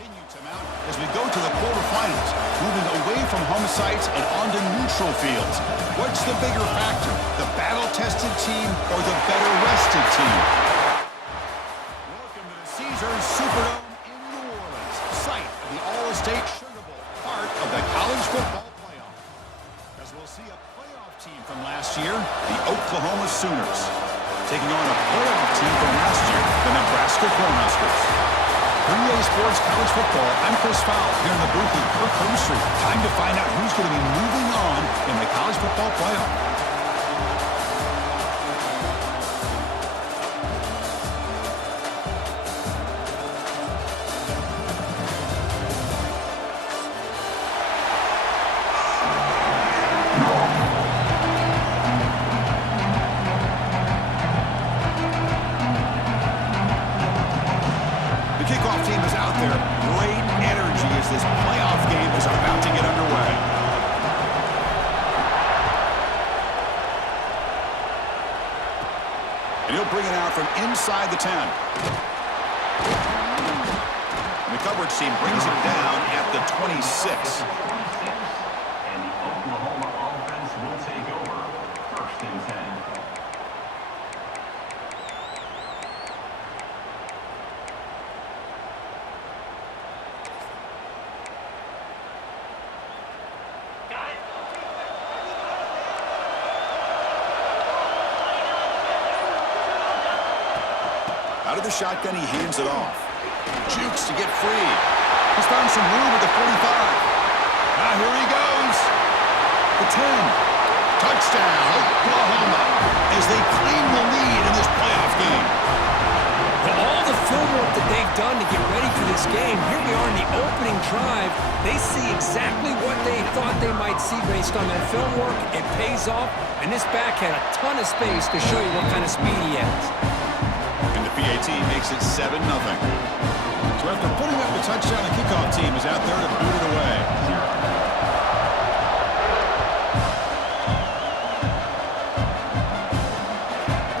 continue to mount as we go to the quarterfinals, moving away from home sites and onto neutral fields. What's the bigger factor, the battle-tested team or the better-rested team? Welcome to the Caesars Superdome in New Orleans, site of the All-State Sugar Bowl, part of the college football playoff. As we'll see a playoff team from last year, the Oklahoma Sooners, taking on a playoff team from last year, the Nebraska KLewDynasty. For EA Sports College Football, I'm Chris Fowle here in the booth with Kirk Homestreet. Time to find out who's going to be moving on in the college football playoff. Team is out there. Great energy as this playoff game is about to get underway. And he'll bring it out from inside the 10. And the coverage team brings him down at the 26. And the Oklahoma offense will take over. 1st and 10. Out of the shotgun, he hands it off. Jukes to get free. He's found some room at the 45. Now here he goes. The 10. Touchdown, Oklahoma, as they claim the lead in this playoff game. With all the film work that they've done to get ready for this game, here we are in the opening drive. They see exactly what they thought they might see based on that film work. It pays off, and this back had a ton of space to show you what kind of speed he has. PAT makes it 7-0. So after putting up the touchdown, the kickoff team is out there to boot it away.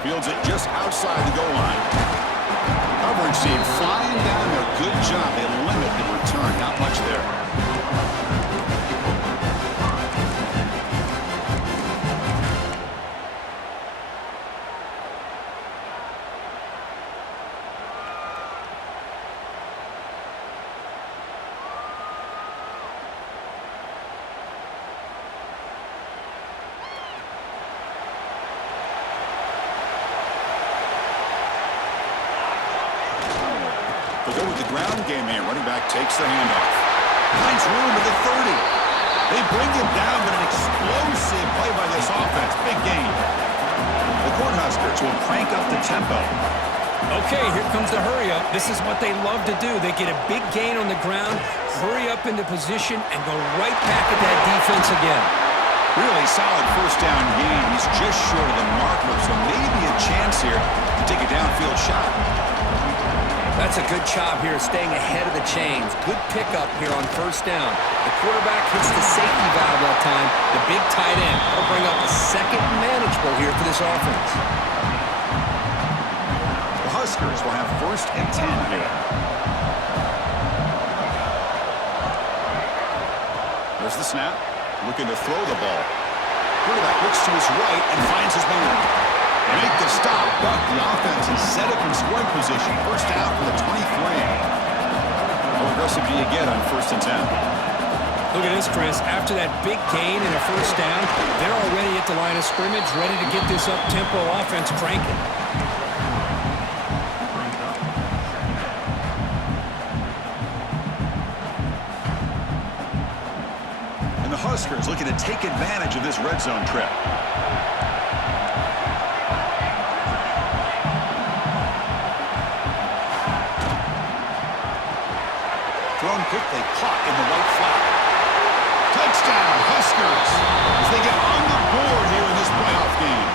Fields it just outside the goal line. Coverage team flying down there. Good job. They limit the return. Not much there. They'll go with the ground game here. Running back takes the handoff. Finds room at the 30. They bring him down, but an explosive play by this offense. Big gain. The Cornhuskers will crank up the tempo. Okay, here comes the hurry up. This is what they love to do. They get a big gain on the ground, hurry up into position, and go right back at that defense again. Really solid first down gain. He's just short of the marker, so maybe a chance here to take a downfield shot. That's a good job here, staying ahead of the chains. Good pickup here on first down. The quarterback hits the safety valve that time. The big tight end. That'll bring up a second manageable here for this offense. The Huskers will have 1st and 10 here. There's the snap. Looking to throw the ball. Quarterback looks to his right and finds his man. They make the stop, but the offense is set up in scoring position. First down for the 23. How aggressive do you get on 1st and 10? Look at this, Chris. After that big gain and a first down, they're already at the line of scrimmage, ready to get this up-tempo offense cranking. And the Huskers looking to take advantage of this red zone trip. Thrown quickly, caught in the right flat. Touchdown, Huskers, as they get on the board here in this playoff game.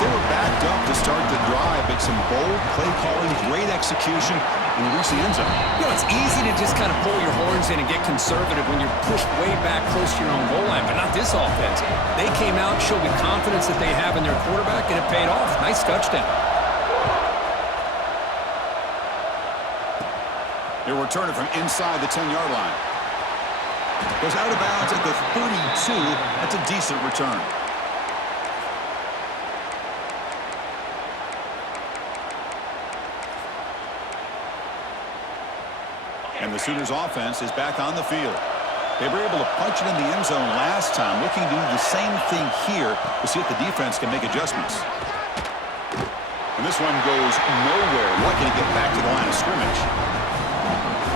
They were backed up to start the drive, but some bold play calling, great execution, and reach the end zone. You know, it's easy to just kind of pull your horns in and get conservative when you're pushed way back close to your own goal line, but not this offense. They came out, showed the confidence that they have in their quarterback, and it paid off. Nice touchdown. He'll return it from inside the 10-yard line. Goes out of bounds at the 32. That's a decent return. And the Sooners offense is back on the field. They were able to punch it in the end zone last time, looking to do the same thing here to see if the defense can make adjustments. And this one goes nowhere, lucky to get back to the line of scrimmage.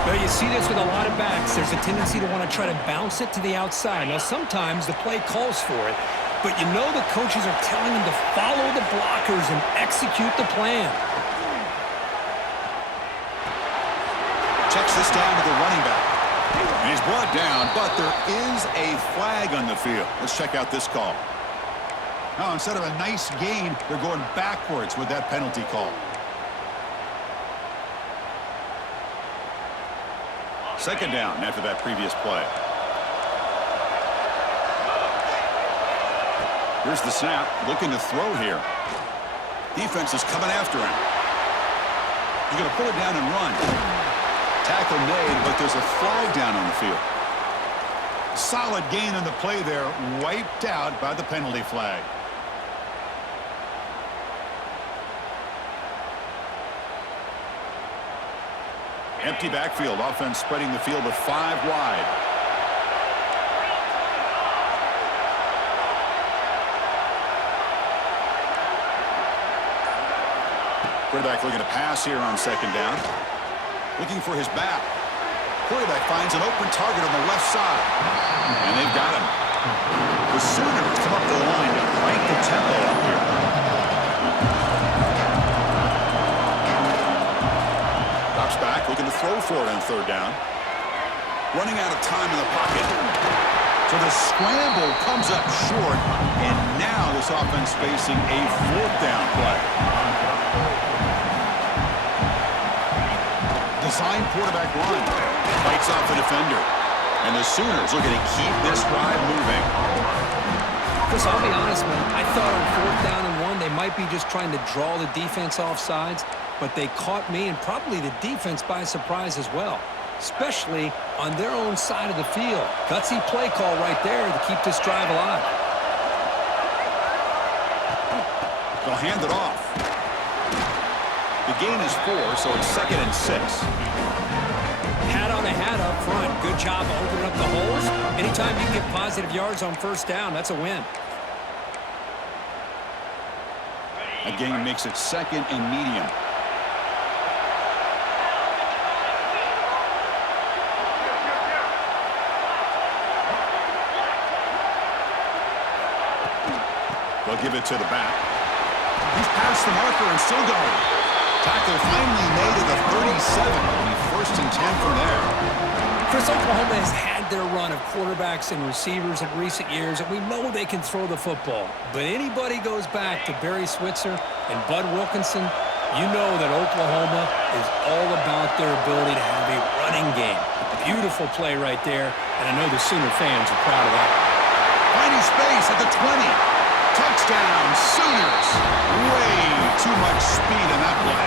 Well, you see this with a lot of backs. There's a tendency to want to try to bounce it to the outside. Now, sometimes the play calls for it, but you know the coaches are telling them to follow the blockers and execute the plan. Checks this down to the running back. And he's brought down, but there is a flag on the field. Let's check out this call. Now, instead of a nice gain, they're going backwards with that penalty call. Second down after that previous play. Here's the snap, looking to throw here. Defense is coming after him. He's going to pull it down and run. Tackle made, but there's a flag down on the field. Solid gain on the play there, wiped out by the penalty flag. Empty backfield, offense spreading the field with 5 wide. Quarterback looking to pass here on second down. Looking for his back. Quarterback finds an open target on the left side. And they've got him. The Sooners come up the line to crank the tempo up here. Drops back, looking to throw for it on third down. Running out of time in the pocket. So the scramble comes up short. And now this offense facing a fourth down play. Design quarterback run. Fights off the defender. And the Sooners looking to keep this drive moving. Chris, I'll be honest, man. I thought on fourth down and 1, they might be just trying to draw the defense off sides, but they caught me and probably the defense by surprise as well, especially on their own side of the field. Gutsy play call right there to keep this drive alive. They'll hand it off. The gain is 4, so it's 2nd and 6. Hat on a hat up front. Good job of opening up the holes. Anytime you get positive yards on first down, that's a win. That gain makes it 2nd and medium. They'll give it to the back. He's past the marker and still going. Tackle finally made at the 37. It'll be 1st and 10 from there. Chris, Oklahoma has had their run of quarterbacks and receivers in recent years, and we know they can throw the football. But anybody goes back to Barry Switzer and Bud Wilkinson, you know that Oklahoma is all about their ability to have a running game. Beautiful play right there, and I know the Sooner fans are proud of that. Finding space at the 20. Touchdown, Sooners. Way too much speed in that play.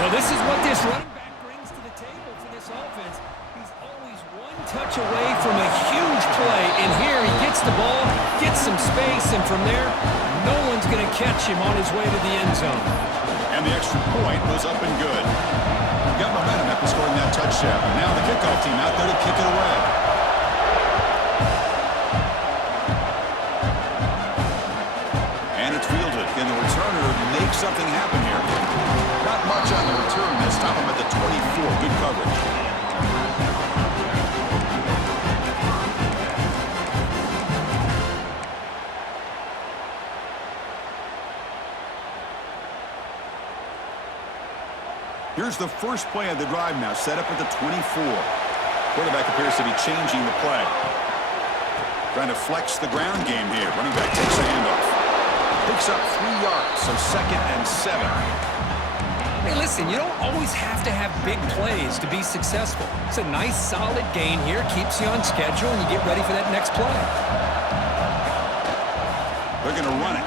Well, this is what this running back brings to the table for this offense. He's always one touch away from a huge play. And here he gets the ball, gets some space, and from there, no one's going to catch him on his way to the end zone. And the extra point was up and good. Got momentum after scoring that touchdown. Now the kickoff team out there to kick it away. And the returner makes something happen here. Not much on the return. They stop him at the 24. Good coverage. Here's the first play of the drive now, set up at the 24. Quarterback appears to be changing the play. Trying to flex the ground game here. Running back takes the handoff. Picks up 3 yards, so 2nd and 7. Hey, listen, you don't always have to have big plays to be successful. It's a nice, solid gain here. Keeps you on schedule, and you get ready for that next play. They're going to run it.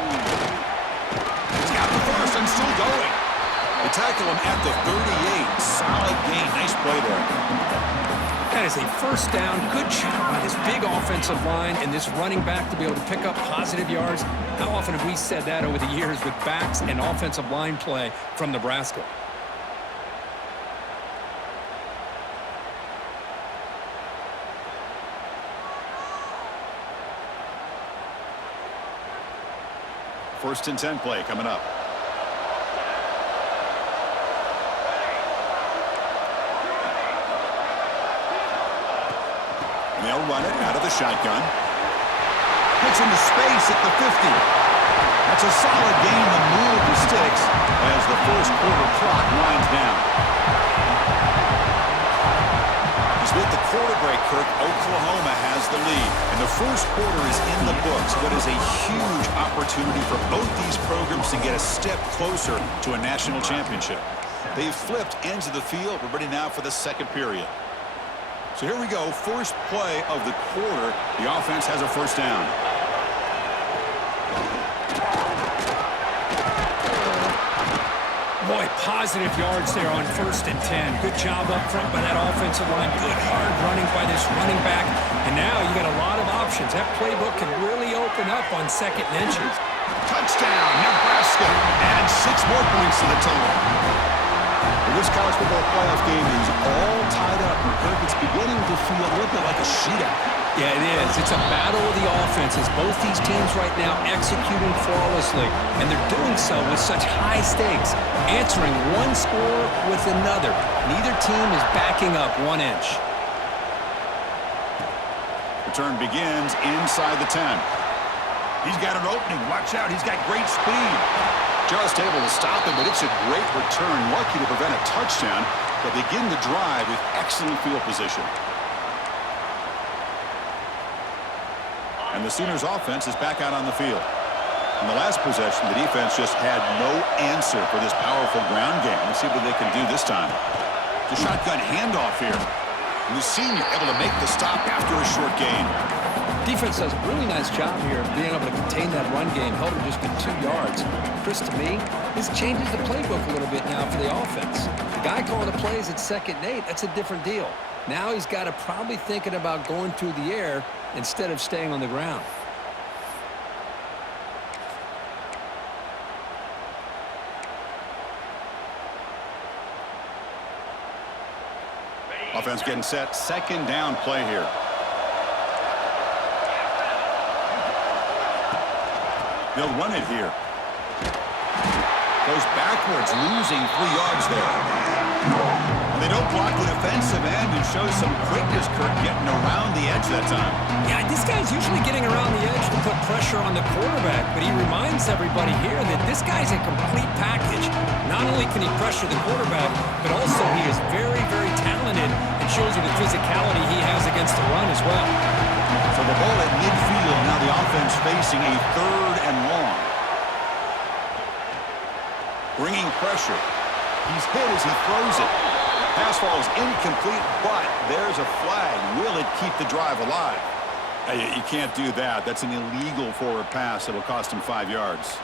He's got the first and still going. They tackle him at the 38. Solid gain. Nice play there. That is a first down. Good job by this big offensive line and this running back to be able to pick up positive yards. How often have we said that over the years with backs and offensive line play from Nebraska? First and 10 play coming up. They'll run it out of the shotgun. Gets into space at the 50. That's a solid gain to move the sticks as the first quarter clock winds down. As with the quarter break, Kirk, Oklahoma has the lead. And the first quarter is in the books. What is a huge opportunity for both these programs to get a step closer to a national championship. They've flipped ends of the field. We're ready now for the second period. So here we go, first play of the quarter. The offense has a first down. Boy, positive yards there on first and 10. Good job up front by that offensive line. Good hard running by this running back. And now you got a lot of options. That playbook can really open up on second and inches. Touchdown, Nebraska. Add 6 more points to the total. This college football playoff game is all tied up. Kirk, it's beginning to feel a little bit like a shootout. Yeah, it is. It's a battle of the offenses. Both these teams right now executing flawlessly, and they're doing so with such high stakes, answering one score with another. Neither team is backing up 1 inch. Return begins inside the 10. He's got an opening. Watch out. He's got great speed. Just able to stop him, but it's a great return. Lucky to prevent a touchdown, but begin the drive with excellent field position. And the Sooners offense is back out on the field. In the last possession, the defense just had no answer for this powerful ground game. Let's see what they can do this time. The shotgun handoff here. And the senior able to make the stop after a short gain. Defense does a really nice job here of being able to contain that run game, held him just to 2 yards. Chris, to me, this changes the playbook a little bit now for the offense. The guy calling the plays at 2nd and 8, that's a different deal. Now he's got to probably thinking about going through the air instead of staying on the ground. Offense getting set. Second down play here. They'll run it here. Goes backwards, losing 3 yards there. They don't block the defensive end and show some quickness, Kirk, getting around the edge that time. Yeah, this guy's usually getting around the edge to put pressure on the quarterback, but he reminds everybody here that this guy's a complete package. Not only can he pressure the quarterback, but also he is very, very talented and shows you the physicality he has against the run as well. So the ball at midfield, now the offense facing a 3rd and long. Bringing pressure. He's hit as he throws it. Pass ball is incomplete, but there's a flag. Will it keep the drive alive? You can't do that. That's an illegal forward pass. It'll cost him 5 yards.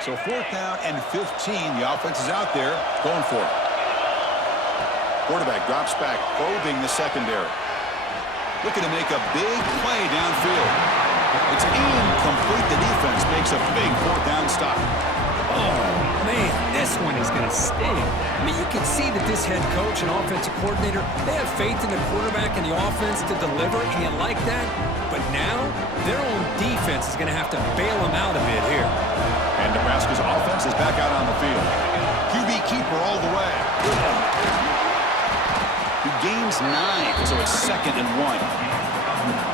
So 4th down and 15. The offense is out there going for it. Quarterback drops back, probing the secondary. Looking to make a big play downfield. It's incomplete. The defense makes a big 4th down stop. Oh, man, this one is going to sting. I mean, you can see that this head coach and offensive coordinator, they have faith in the quarterback and the offense to deliver, and you like that. But now, their own defense is going to have to bail them out a bit here. And Nebraska's offense is back out on the field. QB keeper all the way. He gains 9, so it's 2nd and 1.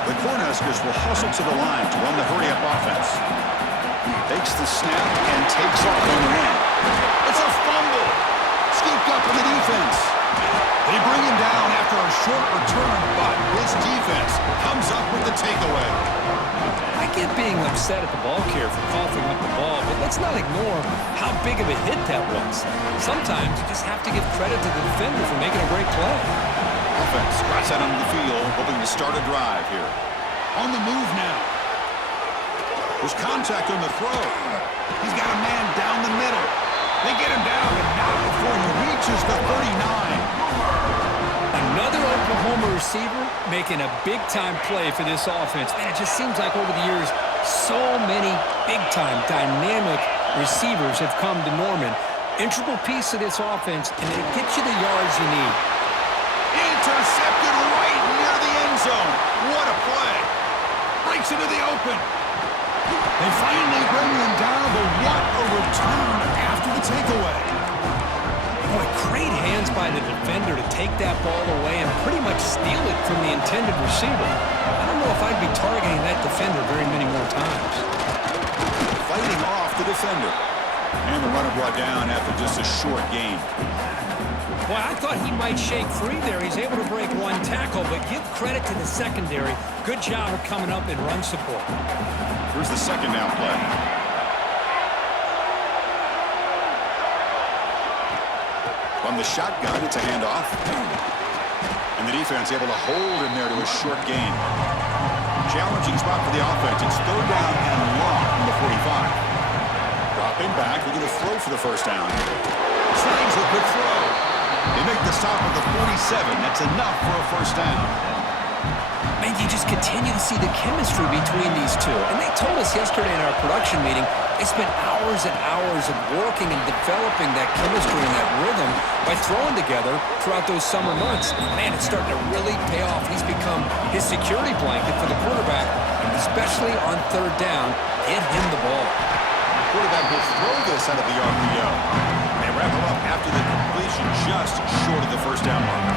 The Cornhuskers will hustle to the line to run the hurry-up offense. Takes the snap and takes off on the run. It's a fumble. scooped up in the defense. They bring him down after a short return, but his defense comes up with the takeaway. I get being upset at the ball carrier for coughing up the ball, but let's not ignore how big of a hit that was. Sometimes you just have to give credit to the defender for making a great play. Offense squats out onto the field, hoping to start a drive here. On the move now. There's contact on the throw. He's got a man down the middle. They get him down, but not before he reaches the 39. Another Oklahoma receiver making a big-time play for this offense. Man, it just seems like over the years, so many big-time, dynamic receivers have come to Norman. Integral piece of this offense, and they get you the yards you need. Intercepted right near the end zone. What a play. Breaks into the open. They finally bring him down, but what a return after the takeaway. Boy, great hands by the defender to take that ball away and pretty much steal it from the intended receiver. I don't know if I'd be targeting that defender very many more times. Fighting off the defender. And the runner brought down after just a short gain. Boy, I thought he might shake free there. He's able to break one tackle, but give credit to the secondary. Good job of coming up in run support. Here's the second down play. From the shotgun, it's a handoff. And the defense able to hold him there to a short gain. Challenging spot for the offense. It's third down and long from the 45. Dropping back, looking to throw for the first down. Slangs a good throw. They make the stop at the 47. That's enough for a first down. Man, you just continue to see the chemistry between these two. And they told us yesterday in our production meeting, they spent hours and hours of working and developing that chemistry and that rhythm by throwing together throughout those summer months. Man, it's starting to really pay off. He's become his security blanket for the quarterback, and especially on third down, get him the ball. The quarterback will throw this out of the RPO. They wrap him up after the completion just short of the first down mark.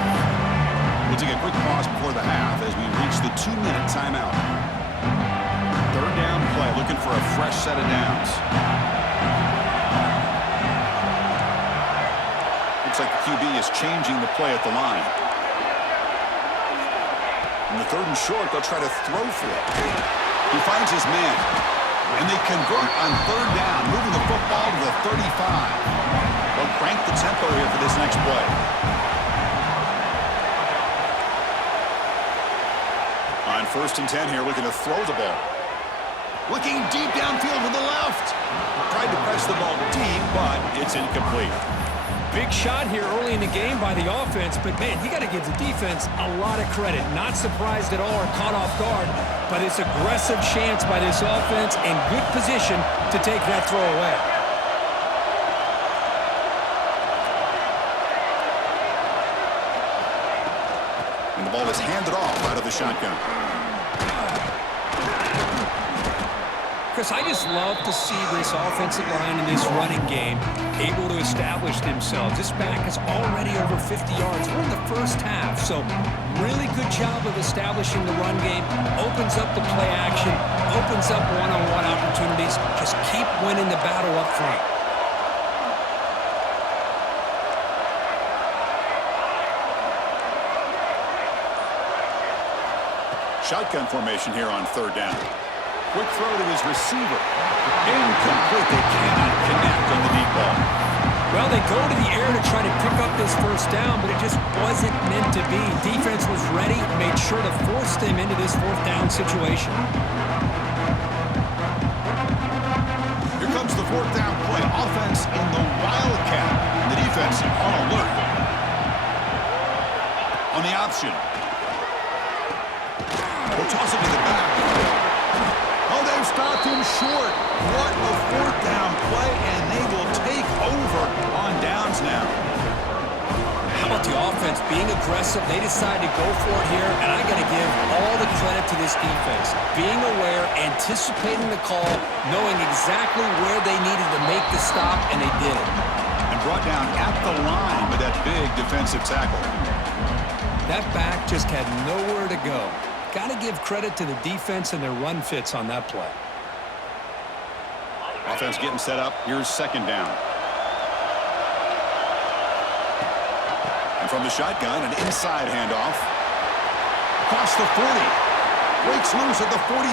We'll take a quick pause before the half as we reach the 2-minute timeout. Third down play, looking for a fresh set of downs. Looks like the QB is changing the play at the line. In the third and short, they'll try to throw for it. He finds his man, and they convert on third down, moving the football to the 35. They'll crank the tempo here for this next play. On 1st and 10 here, looking to throw the ball. Looking deep downfield to the left. Tried to press the ball deep, but it's incomplete. Big shot here early in the game by the offense, but man, you got to give the defense a lot of credit. Not surprised at all or caught off guard, but it's aggressive chance by this offense and good position to take that throw away. And the ball is handed off out of the shotgun. Chris, I just love to see this offensive line in this running game able to establish themselves. This back is already over 50 yards. We're in the first half, so really good job of establishing the run game. Opens up the play action, opens up one-on-one opportunities. Just keep winning the battle up front. Shotgun formation here on third down. Quick throw to his receiver. Incomplete. They cannot connect on the deep ball. Well, they go to the air to try to pick up this first down, but it just wasn't meant to be. Defense was ready, made sure to force them into this fourth down situation. Here comes the fourth down play. Offense in the Wildcat. And the defense on alert. On the option. We'll toss it to the back. Oh, they've stopped him short. What a fourth down play, and they will take over on downs now. How about the offense being aggressive? They decide to go for it here, and I got to give all the credit to this defense. Being aware, anticipating the call, knowing exactly where they needed to make the stop, and they did it. And brought down at the line with that big defensive tackle. That back just had nowhere to go. Got to give credit to the defense and their run fits on that play. Offense getting set up. Here's second down. from the shotgun, an inside handoff. Across the 40. Breaks loose at the 45.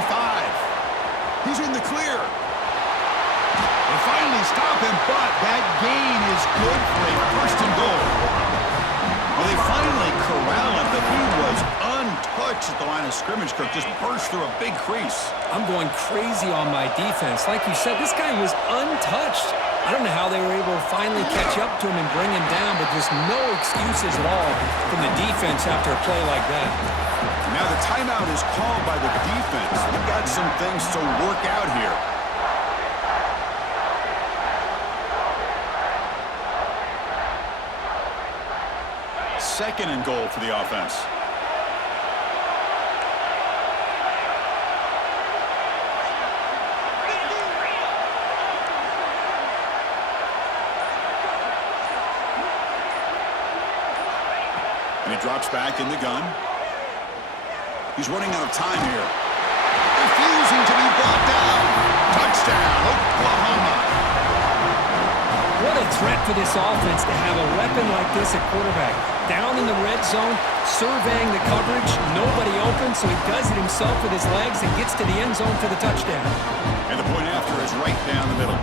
He's in the clear. They finally stop him, but that gain is good for a first and goal. Well, they finally corral him, but he was untouched at the line of scrimmage. Cook just burst through a big crease. I'm going crazy on my defense. Like you said, this guy was untouched. I don't know how they were able to finally catch up to him and bring him down, but just no excuses at all from the defense after a play like that. Now the timeout is called by the defense. They've got some things to work out here. Second and goal for the offense. And he drops back in the gun. He's running out of time here. Refusing to be brought down. Touchdown, Oklahoma. What a threat for this offense to have a weapon like this at quarterback. Down in the red zone, surveying the coverage, nobody open, so he does it himself with his legs and gets to the end zone for the touchdown. And the point after is right down the middle.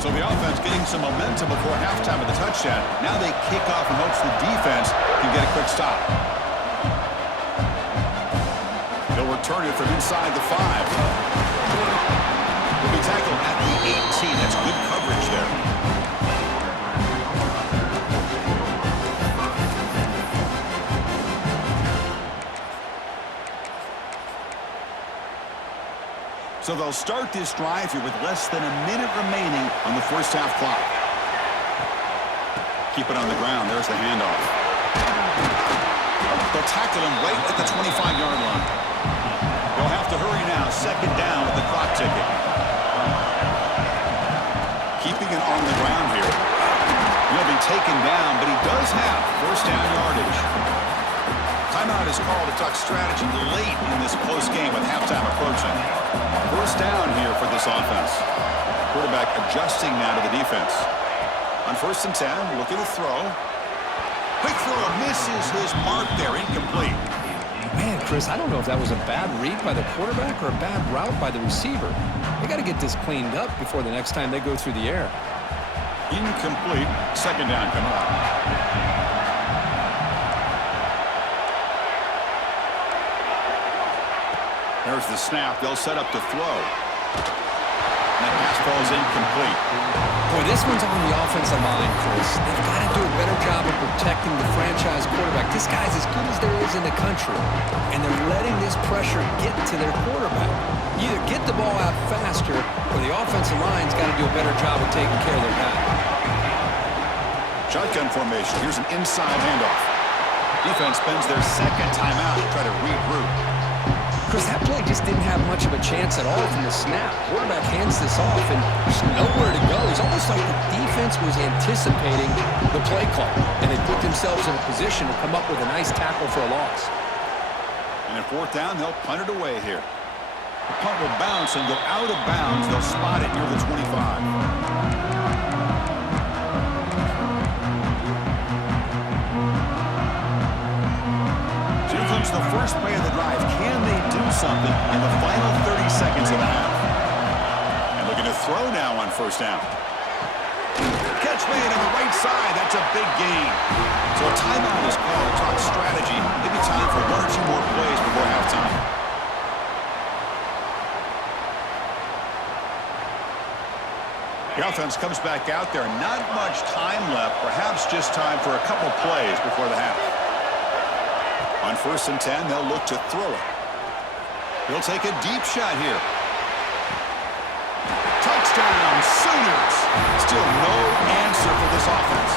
So the offense getting some momentum before halftime of the touchdown. Now they kick off in hopes the defense can get a quick stop. They'll return it from inside the 5. Will be tackled at the 18. That's good coverage there. So they'll start this drive here with less than a minute remaining on the first half clock. Keep it on the ground. There's the handoff. They'll tackle him right at the 25-yard line. They'll have to hurry now. Second down with the clock ticking. Keeping it on the ground here. He'll be taken down, but he does have first down yardage. Timeout is called to talk strategy late in this close game with halftime approaching. First down here for this offense. Quarterback adjusting now to the defense. On 1st and 10, looking to throw. Quick throw, misses his mark there, incomplete. Man, Chris, I don't know if that was a bad read by the quarterback or a bad route by the receiver. They got to get this cleaned up before the next time they go through the air. Incomplete. Second down coming up. There's the snap. They'll set up to throw. And that pass ball is incomplete. Boy, this one's on the offensive line, Chris. They've got to do a better job of protecting the franchise quarterback. This guy's as good as there is in the country, and they're letting this pressure get to their quarterback. Either get the ball out faster, or the offensive line's got to do a better job of taking care of their guy. Shotgun formation. Here's an inside handoff. Defense spends their second timeout to try to regroup. Chris, that play just didn't have much of a chance at all from the snap. Quarterback hands this off, and there's nowhere to go. It's almost like the defense was anticipating the play call, and they put themselves in a position to come up with a nice tackle for a loss. And at 4th down, they'll punt it away here. The punt will bounce and go out of bounds. They'll spot it near the 25. The first play of the drive. Can they do something in the final 30 seconds of the half? And looking to throw now on 1st down. Catch made on the right side. That's a big gain. So a timeout is called to talk strategy. Maybe time for 1 or 2 more plays before halftime. The offense comes back out there. Not much time left. Perhaps just time for a couple plays before the half. On 1st and 10, they'll look to throw it. He'll take a deep shot here. Touchdown, Sooners. Still no answer for this offense.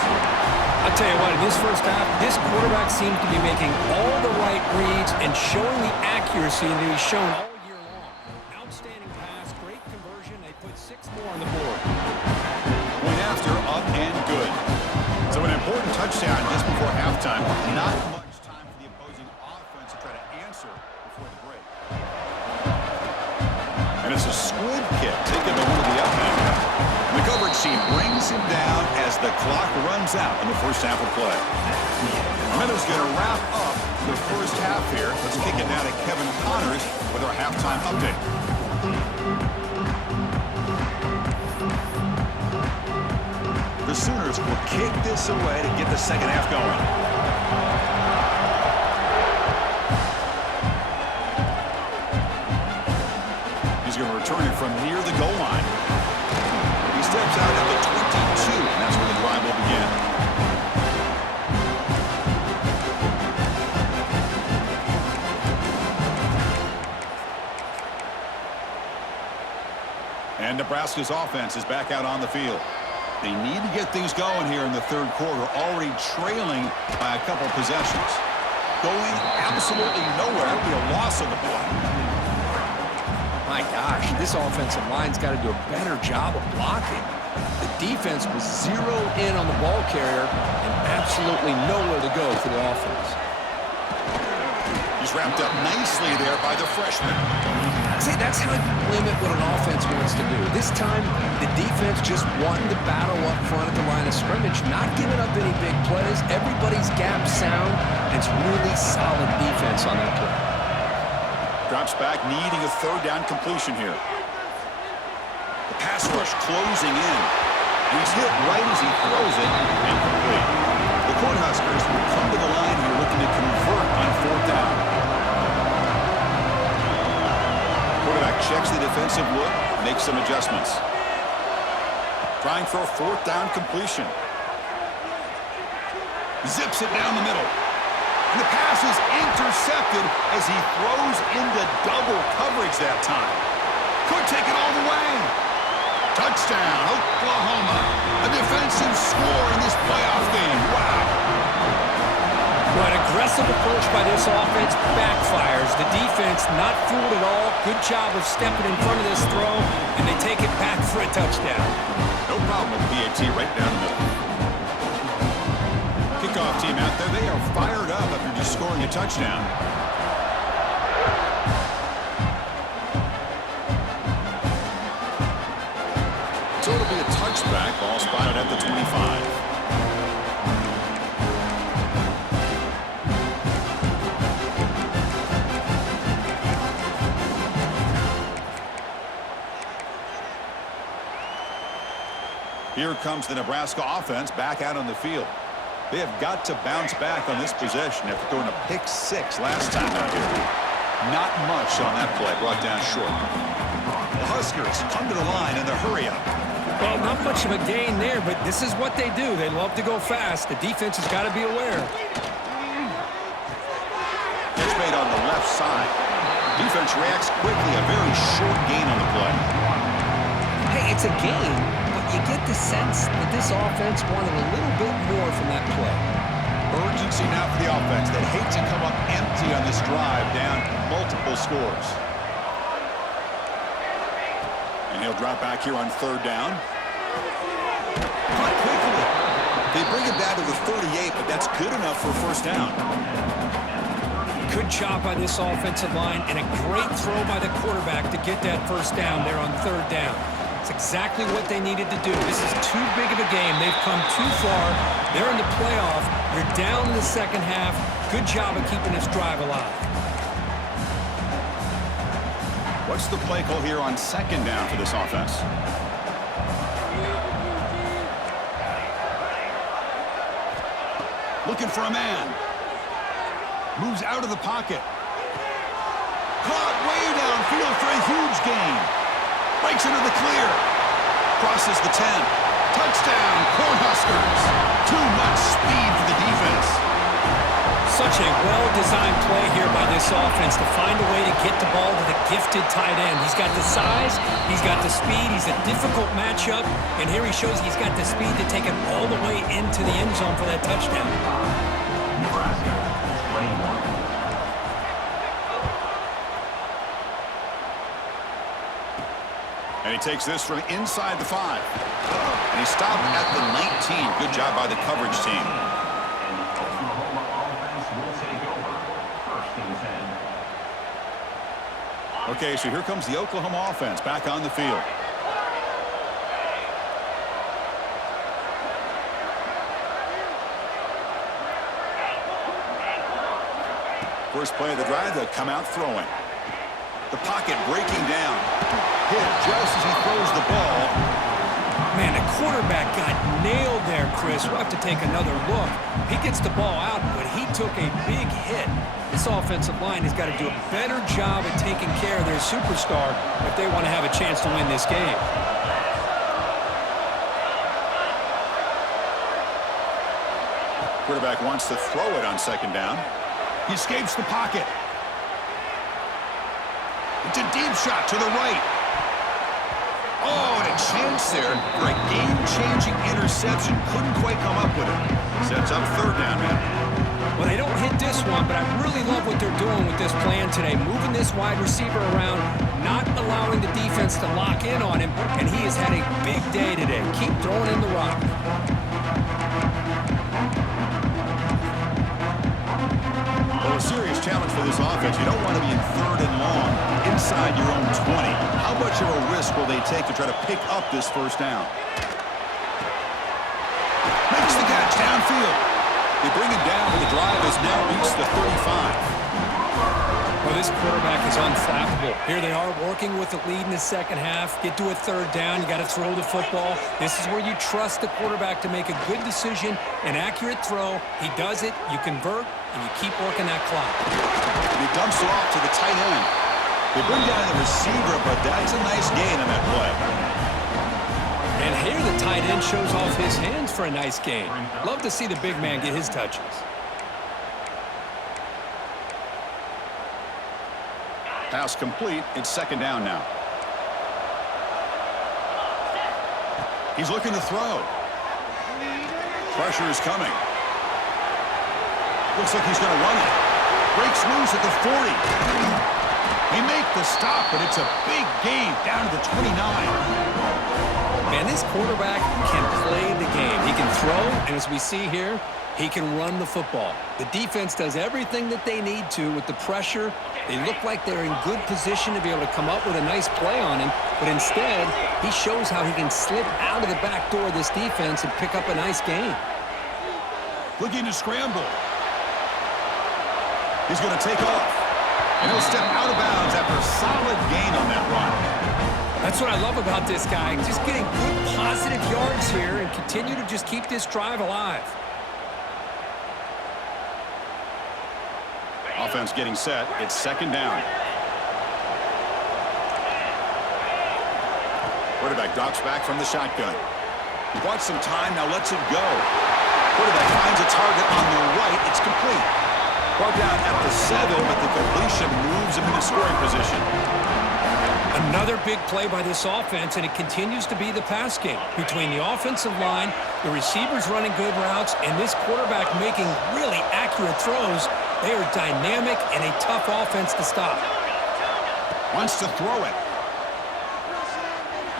I'll tell you what, in this first half, this quarterback seemed to be making all the right reads and showing the accuracy that he's shown all year long. Outstanding pass, great conversion. They put 6 more on the board. Point after, up and good. So an important touchdown just before halftime. Not much. It's a squib kick taken to one of the up men. The coverage team brings him down as the the clock runs out in the first half of play. Miller's going to wrap up the first half here. Let's kick it now to Kevin Connors with our halftime update. The Sooners will kick this away to get the second half going. He's going to return it from near the goal line. He steps out at the 22, and that's where the drive will begin. And Nebraska's offense is back out on the field. They need to get things going here in the third quarter, already trailing by a couple possessions. Going absolutely nowhere. It'll be a loss on the play. My gosh, this offensive line's got to do a better job of blocking. The defense was zeroed in on the ball carrier and absolutely nowhere to go for the offense. He's wrapped up nicely there by the freshman. See, that's how you limit what an offense wants to do. This time, the defense just wanting to battle up front at the line of scrimmage, not giving up any big plays. Everybody's gap sound, and it's really solid defense on that play. Drops back, needing a third down completion here. The pass rush closing in. And he's hit right as he throws it, incomplete. The Cornhuskers will come to the line here looking to convert on fourth down. Quarterback checks the defensive look, makes some adjustments. Trying for a fourth down completion. Zips it down the middle. And the pass is intercepted as he throws into double coverage that time. Could take it all the way. Touchdown, Oklahoma. A defensive score in this playoff game. Wow. Well, an aggressive approach by this offense backfires. The defense not fooled at all. Good job of stepping in front of this throw, and they take it back for a touchdown. No problem with PAT right down the middle. Kickoff team out there. They are fired up after just scoring a touchdown. So it'll be a touchback. Ball spotted at the 25. Here comes the Nebraska offense back out on the field. They have got to bounce back on this possession after throwing a pick six last time out here. Not much on that play, brought down short. The Huskers come to the line in the hurry up. Well, not much of a gain there, but this is what they do. They love to go fast. The defense has got to be aware. Catch made on the left side. Defense reacts quickly. A very short gain on the play. Hey, it's a gain. You get the sense that this offense wanted a little bit more from that play. Urgency now for the offense that hate to come up empty on this drive, down multiple scores. And he'll drop back here on third down. Caught quickly. They bring it down to the 38, but that's good enough for a first down. Good job by this offensive line and a great throw by the quarterback to get that first down there on third down. It's exactly what they needed to do. This is too big of a game. They've come too far. They're in the playoff. You're down in the second half. Good job of keeping this drive alive. What's the play call here on second down for this offense? Looking for a man. Moves out of the pocket. Caught way downfield for a huge gain. Breaks into the clear. Crosses the 10. Touchdown, Cornhuskers. Too much speed for the defense. Such a well-designed play here by this offense to find a way to get the ball to the gifted tight end. He's got the size, he's got the speed, he's a difficult matchup, and here he shows he's got the speed to take it all the way into the end zone for that touchdown. Nebraska, 21. And he takes this from inside the 5. And he stopped at the 19. Good job by the coverage team. And the Oklahoma offense will take over. First and 10. Okay, so here comes the Oklahoma offense back on the field. First play of the drive, they'll come out throwing. The pocket breaking down. Hit just as he throws the ball. Man, the quarterback got nailed there, Chris. We'll have to take another look. He gets the ball out, but he took a big hit. This offensive line has got to do a better job at taking care of their superstar if they want to have a chance to win this game. Quarterback wants to throw it on second down. He escapes the pocket. It's a deep shot to the right. Oh, and a chance there for a game-changing interception. Couldn't quite come up with it. Sets up third down now. Well, they don't hit this one, but I really love what they're doing with this plan today. Moving this wide receiver around, not allowing the defense to lock in on him, and he has had a big day today. Keep throwing in the rock. Well, a serious challenge for this offense. You don't want to be in third and long inside your own 20. How much of a risk will they take to try to pick up this first down? Makes the catch downfield. They bring it down, but the drive has now reached the 35. Well, this quarterback is unflappable. Here they are working with the lead in the second half. Get to a third down. You got to throw the football. This is where you trust the quarterback to make a good decision, an accurate throw. He does it, you convert, and you keep working that clock. He dumps it off to the tight end. They bring down the receiver, but that's a nice gain on that play. And here the tight end shows off his hands for a nice gain. Love to see the big man get his touches. Pass complete. It's second down now. He's looking to throw. Pressure is coming. Looks like he's going to run it. Breaks loose at the 40. They make the stop, but it's a big gain down to the 29. Man, this quarterback can play the game. He can throw, and as we see here, he can run the football. The defense does everything that they need to with the pressure. They look like they're in good position to be able to come up with a nice play on him, but instead, he shows how he can slip out of the back door of this defense and pick up a nice gain. Looking to scramble. He's going to take off, and he'll step out of bounds after a solid gain on that run. That's what I love about this guy. Just getting good positive yards here and continue to just keep this drive alive. Offense getting set. It's second down. Quarterback drops back from the shotgun. He bought some time, now lets it go. Quarterback finds a target on the right. It's complete. Brought down at the 7, but the completion moves him into scoring position. Another big play by this offense, and it continues to be the pass game. Between the offensive line, the receivers running good routes, and this quarterback making really accurate throws, they are dynamic and a tough offense to stop. Wants to throw it.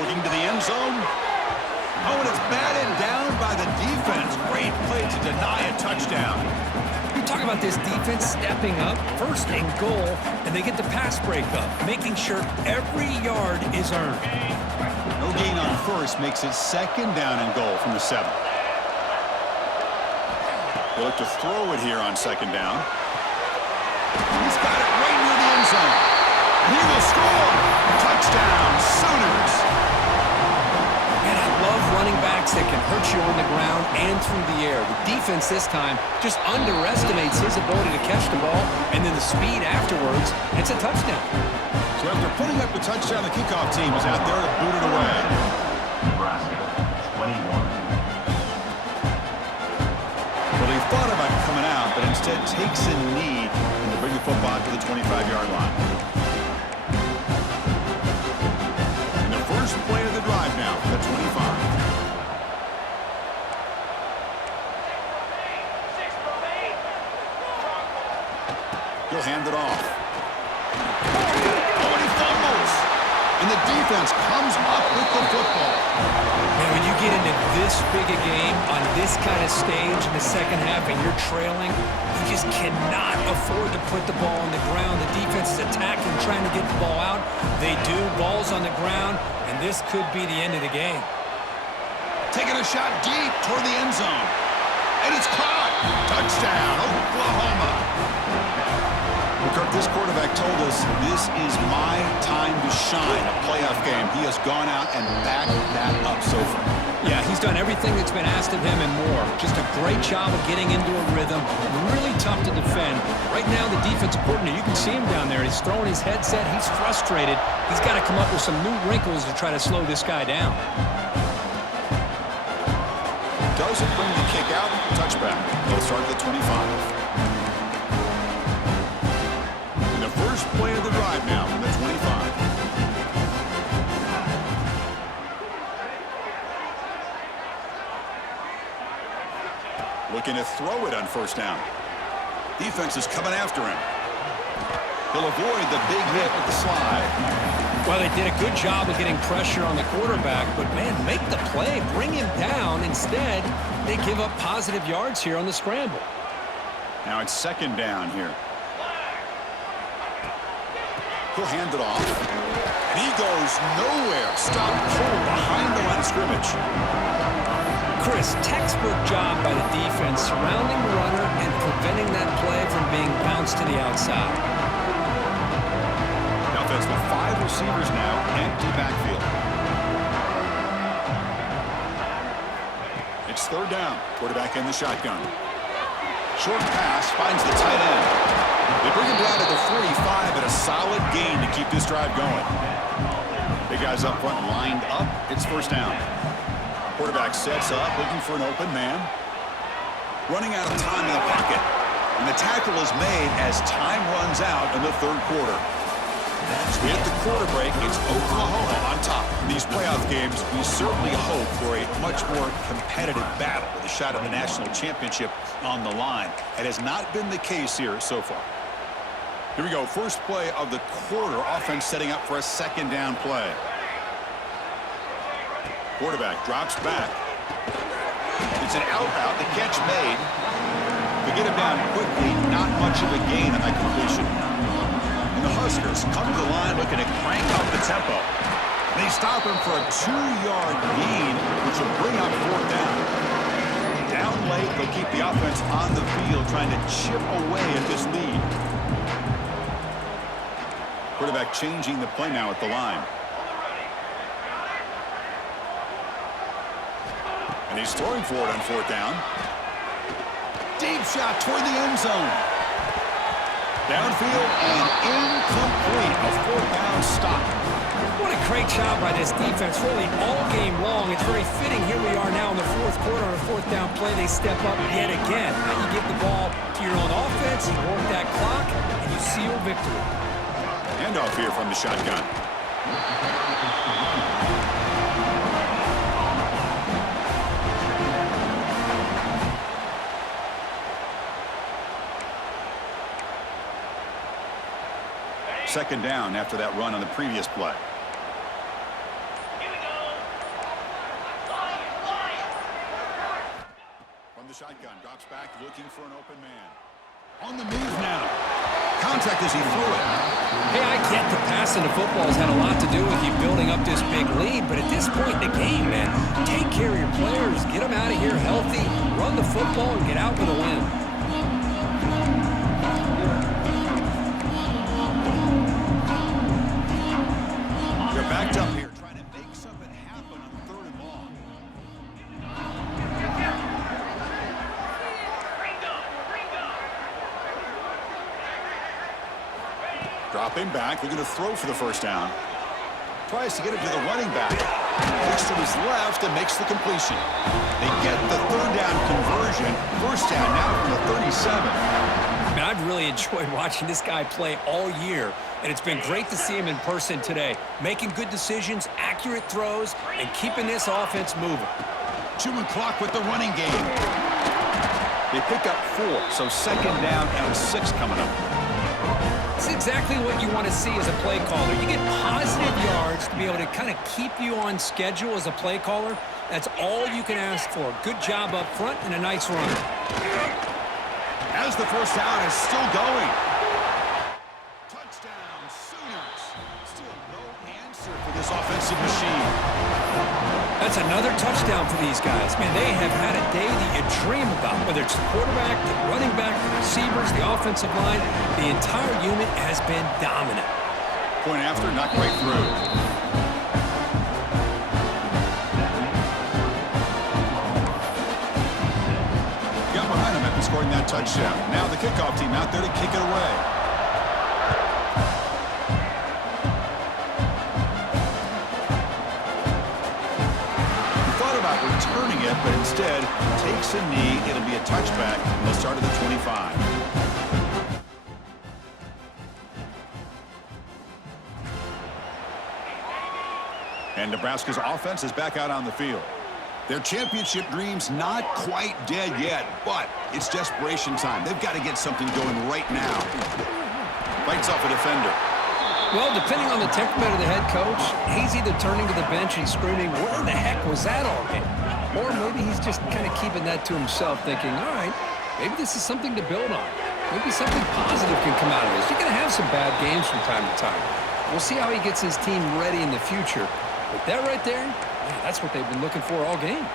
Looking to the end zone. Oh, and it's batted down by the defense. Great play to deny a touchdown. You talk about this defense stepping up, first and goal, and they get the pass breakup, making sure every yard is earned. No gain on first makes it second down and goal from the 7. They look to throw it here on second down. He's got it right near the end zone. And he will score. Touchdown, Sooners. And I love running backs that can hurt you on the ground and through the air. The defense this time just underestimates his ability to catch the ball, and then the speed afterwards, it's a touchdown. So after putting up the touchdown, the kickoff team is out there to boot it away. Nebraska, 21. Well, he thought about coming out, but instead takes a knee and to bring the football to the 25-yard line. And the first play of the drive now for the 25. He'll hand it off. Oh, and he fumbles. And the defense comes up with the football. Man, when you get into this big a game on this kind of stage in the second half and you're trailing, you just cannot afford to put the ball on the ground. The defense is attacking, trying to get the ball out. They do. Ball's on the ground, and this could be the end of the game. Taking a shot deep toward the end zone. And it's caught. Touchdown, Oklahoma. Kirk, this quarterback told us this is my time to shine, a playoff game. He has gone out and backed that up so far. Yeah, he's done everything that's been asked of him and more. Just a great job of getting into a rhythm. Really tough to defend. Right now, the defensive coordinator, you can see him down there. He's throwing his headset. He's frustrated. He's got to come up with some new wrinkles to try to slow this guy down. Doesn't bring the kick out. Touchback. They'll start at the 25. And the first play of the drive now from the 25. Looking to throw it on first down. Defense is coming after him. He'll avoid the big hit with the slide. Well, they did a good job of getting pressure on the quarterback, but, man, make the play. Bring him down. Instead, they give up positive yards here on the scramble. Now it's second down here. He'll hand it off. And he goes nowhere. Stop cold behind the line of scrimmage. Chris, textbook job by the defense surrounding the runner and preventing that play from being bounced to the outside. The offense with 5 receivers now, empty backfield. It's third down. Quarterback in the shotgun. Short pass finds the tight end. They bring him down to the 45 at a solid gain to keep this drive going. Big guys up front lined up. It's first down. Quarterback sets up, looking for an open man. Running out of time in the pocket. And the tackle is made as time runs out in the third quarter. As we hit the quarter break, it's Oklahoma on top. In these playoff games, we certainly hope for a much more competitive battle with a shot at the national championship on the line. It has not been the case here so far. Here we go. First play of the quarter. Offense setting up for a second down play. Quarterback drops back. It's an out route. The catch made. They get him down quickly. Not much of a gain on that completion. And the Huskers come to the line looking to crank up the tempo. They stop him for a 2-yard gain, which will bring up fourth down. Down late, they'll keep the offense on the field trying to chip away at this lead. Quarterback changing the play now at the line. And he's throwing for it on fourth down. Deep shot toward the end zone. Downfield and incomplete. A fourth down stop. What a great job by this defense, really all game long. It's very fitting. Here we are now in the fourth quarter on a fourth down play. They step up yet again. Now you give the ball to your own offense, you work that clock, and you seal victory. Handoff here from the shotgun. Second down after that run on the previous play. From the shotgun, drops back, looking for an open man. On the move now. Contact as he threw it. Hey, I get the passing of football has had a lot to do with you building up this big lead, but at this point in the game, man, take care of your players, get them out of here healthy, run the football, and get out with a win. They're backed up here, trying to make something happen on third and long. Dropping back, they're going to throw for the first down. Tries to get it to the running back. Looks to his left and makes the completion. They get the third down conversion. First down now from the 37. Man, I've really enjoyed watching this guy play all year, and it's been great to see him in person today, making good decisions, accurate throws, and keeping this offense moving. Chewing clock with the running game. They pick up 4, so second down and 6 coming up. It's exactly what you want to see as a play caller. You get positive yards to be able to kind of keep you on schedule as a play caller. That's all you can ask for. Good job up front and a nice run. As the first down is still going. Touchdown, Sooners. Still no answer for this offensive machine. That's That's another touchdown for these guys. Man, they have had a day that you dream about, whether it's the quarterback, the running back, the receivers, the offensive line. The entire unit has been dominant. Point after, not quite through. Got behind him after scoring that touchdown. Now the kickoff team out there to kick it away. Returning it, but instead takes a knee. It'll be a touchback. They'll start at the 25. And Nebraska's offense is back out on the field. Their championship dreams not quite dead yet, but it's desperation time. They've got to get something going right now. Fights off a defender. Well, depending on the temperament of the head coach, he's either turning to the bench and screaming, where the heck was that all game? Or maybe he's just kind of keeping that to himself, thinking, all right, maybe this is something to build on. Maybe something positive can come out of this. You're going to have some bad games from time to time. We'll see how he gets his team ready in the future. But that right there, man, that's what they've been looking for all game.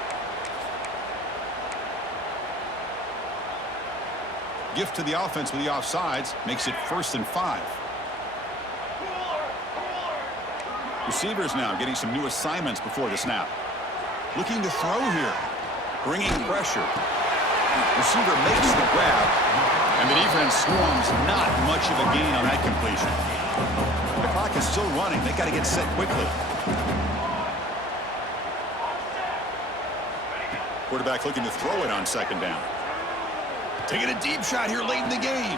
Gift to the offense with the offsides makes it 1st and 5. Receivers now getting some new assignments before the snap. Looking to throw here. Bringing pressure. Receiver makes the grab. And the defense swarms. Not much of a gain on that completion. The clock is still running. They got to get set quickly. Quarterback looking to throw it on 2nd down. Taking a deep shot here late in the game.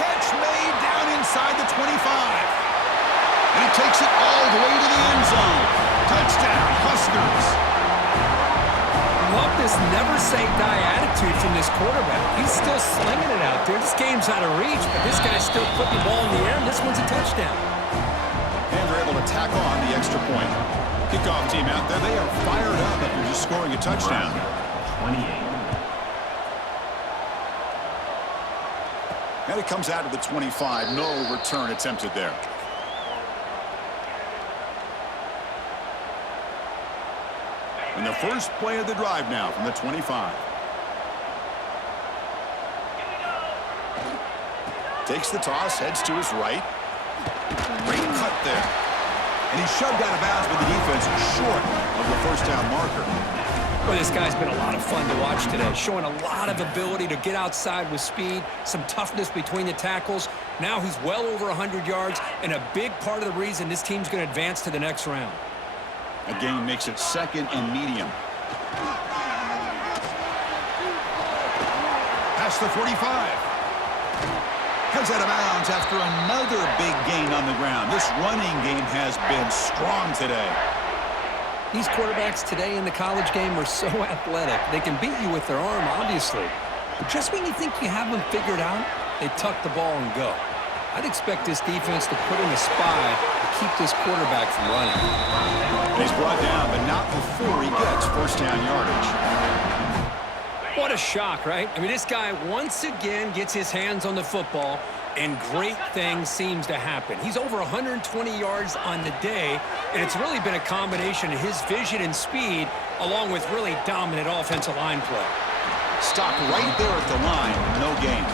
Catch made down inside the 25. And he takes it all the way to the end zone. Touchdown, Huskers. Love this never-say-die attitude from this quarterback. He's still slinging it out there. This game's out of reach, but this guy's still putting the ball in the air, and this one's a touchdown. And they're able to tackle on the extra point. Kickoff team out there, they are fired up after just scoring a touchdown. 28. And it comes out of the 25. No return attempted there. And the first play of the drive now from the 25. Takes the toss, heads to his right. Great cut there. And he's shoved out of bounds with the defense short of the 1st down marker. Well, this guy's been a lot of fun to watch today, showing a lot of ability to get outside with speed, some toughness between the tackles. Now he's well over 100 yards, and a big part of the reason this team's going to advance to the next round. A gain makes it 2nd and medium. Past the 45. Heads out of bounds after another big gain on the ground. This running game has been strong today. These quarterbacks today in the college game are so athletic. They can beat you with their arm, obviously. But just when you think you have them figured out, they tuck the ball and go. I'd expect this defense to put in a spy to keep this quarterback from running. He's brought down, but not before he gets 1st down yardage. What a shock, right? I mean, this guy once again gets his hands on the football, and great things seems to happen. He's over 120 yards on the day, and it's really been a combination of his vision and speed, along with really dominant offensive line play. Stopped right there at the line, no gain.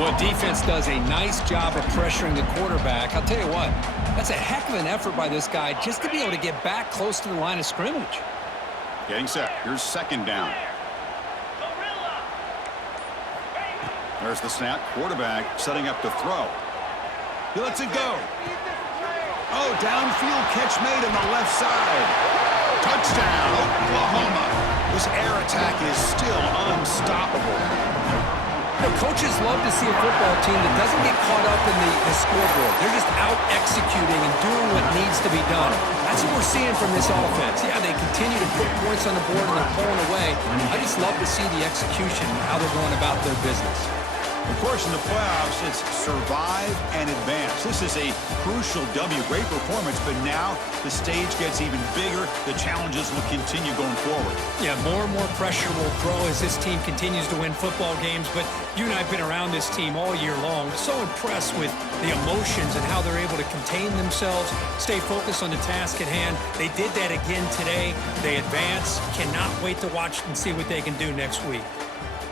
Well, defense does a nice job of pressuring the quarterback. I'll tell you what, that's a heck of an effort by this guy just to be able to get back close to the line of scrimmage. Getting set. Here's 2nd down. There's the snap. Quarterback setting up to throw. He lets it go. Oh, downfield catch made on the left side. Touchdown, Oklahoma. This air attack is still unstoppable. The coaches love to see a football team that doesn't get caught up in the scoreboard. They're just out executing and doing what needs to be done. That's what we're seeing from this offense. Yeah, they continue to put points on the board and they're pulling away. I just love to see the execution and how they're going about their business. Of course, in the playoffs, it's survive and advance. This is a crucial W. Great performance, but now the stage gets even bigger. The challenges will continue going forward. Yeah, more and more pressure will grow as this team continues to win football games. But you and I have been around this team all year long. So impressed with the emotions and how they're able to contain themselves, stay focused on the task at hand. They did that again today. They advance. Cannot wait to watch and see what they can do next week.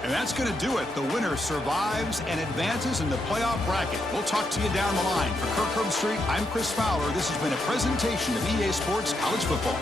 And that's going to do it. The winner survives and advances in the playoff bracket. We'll talk to you down the line. For Kirk Herbstreit, I'm Chris Fowler. This has been a presentation of EA Sports College Football.